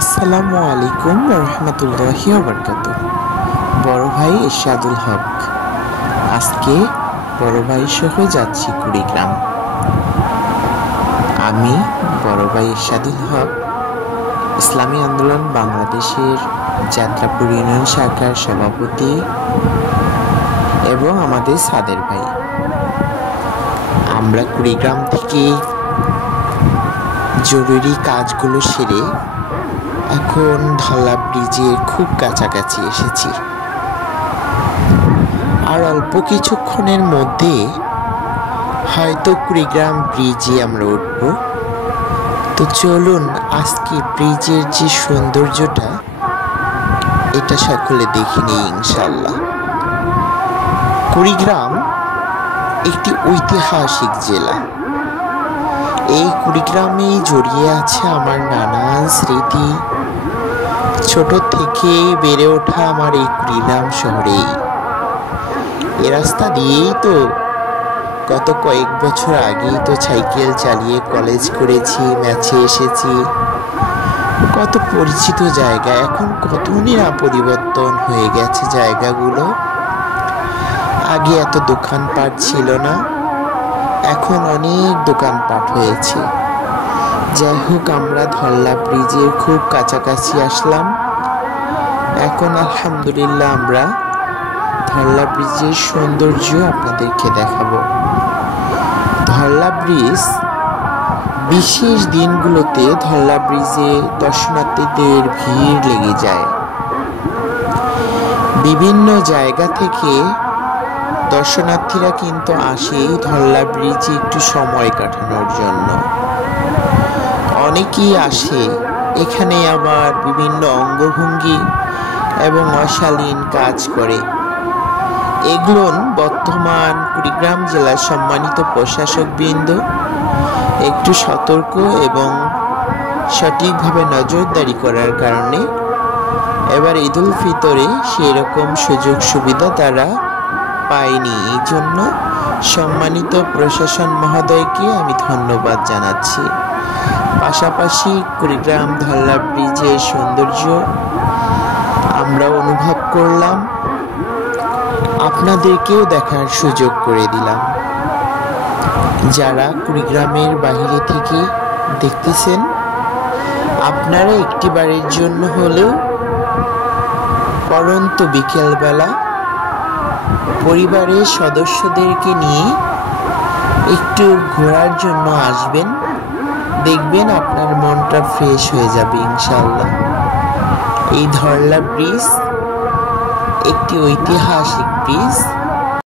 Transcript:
আসসালামু আলাইকুম রহমতুল্লাহি ওয়াবারাকাতুহ। বড় ভাই ইরশাদুল হক। আজকে বড় ভাই সহ যাচ্ছি কুড়িগ্রাম। আমি বড় ভাই ইরশাদুল হক, ইসলামী আন্দোলন বাংলাদেশের যাত্রাপুর ইউনিয়ন শাখার সভাপতি এবং আমাদের সাদের ভাই। আমরা কুড়িগ্রাম থেকে জরুরি কাজগুলো সেরে এখন ধলা ব্রিজের খুব কাছাকাছি এসেছি। আর অল্প কিছুক্ষণের মধ্যে হয়তো কুড়িগ্রাম ব্রিজে আমরা উঠব। তো চলুন আজকে ব্রিজের যে সৌন্দর্যটা এটা সকলে দেখে নিই ইনশাল্লাহ। কুড়িগ্রাম একটি ঐতিহাসিক জেলা। এই কুড়িগ্রামেই জড়িয়ে আছে আমার নানান স্মৃতি। ছোট থেকে বেড়ে ওঠা আমার এই কুড়িগ্রাম শহরেই। এ রাস্তা দিয়েই তো গত কয়েক বছর আগেই তো সাইকেল চালিয়ে কলেজ করেছি, ম্যাচে এসেছি। কত পরিচিত জায়গা, এখন কতই না পরিবর্তন হয়ে গেছে জায়গাগুলো। আগে এত দোকানপাট ছিল না, এখন অনেক দোকানপাট হয়েছে। যাই হোক, আমরা ধল্লা ব্রিজের খুব কাছাকাছি আসলাম। এখন আলহামদুলিল্লাহ আমরা ধল্লা ব্রিজের সৌন্দর্য আপনাদেরকে দেখাবো। ধল্লা ব্রিজ বিশেষ দিনগুলোতে ধল্লা ব্রিজে দর্শনার্থীদের ভিড় লেগে যায়। বিভিন্ন জায়গা থেকে দর্শনার্থীরা কিন্তু আসে ধল্লা ব্রিজে একটু সময় কাটানোর জন্য। অনেকেই আসে এখানে আবার বিভিন্ন অঙ্গভঙ্গি এবং অশালীন কাজ করে। এগুলো বর্তমান কুড়িগ্রাম জেলার সম্মানিত প্রশাসকবৃন্দ একটু সতর্ক এবং সঠিকভাবে নজরদারি করার কারণে এবার ঈদুল ফিতরে সেই রকম সুযোগ সুবিধা তারা পায়নি। এই জন্য সম্মানিত প্রশাসন মহোদয়কে আমি ধন্যবাদ জানাচ্ছি। পাশাপাশি কুড়িগ্রাম ধল্লা ব্রিজের সৌন্দর্য আমরা অনুভব করলাম, আপনাদেরকেও দেখার সুযোগ করে দিলাম। যারা কুড়িগ্রামের বাইরে থেকে দেখতেছেন, আপনারা একটি বারের জন্য হলেও পরন্ত বিকেলবেলা পরিবারের সদস্যদেরকে নিয়ে একটু ঘোরার জন্য আসবেন। দেখবেন আপনার মনটা ফ্রেশ হয়ে যাবে ইনশাআল্লাহ। এই ধল্লা ব্রিজ একটি ঐতিহাসিক ব্রিজ।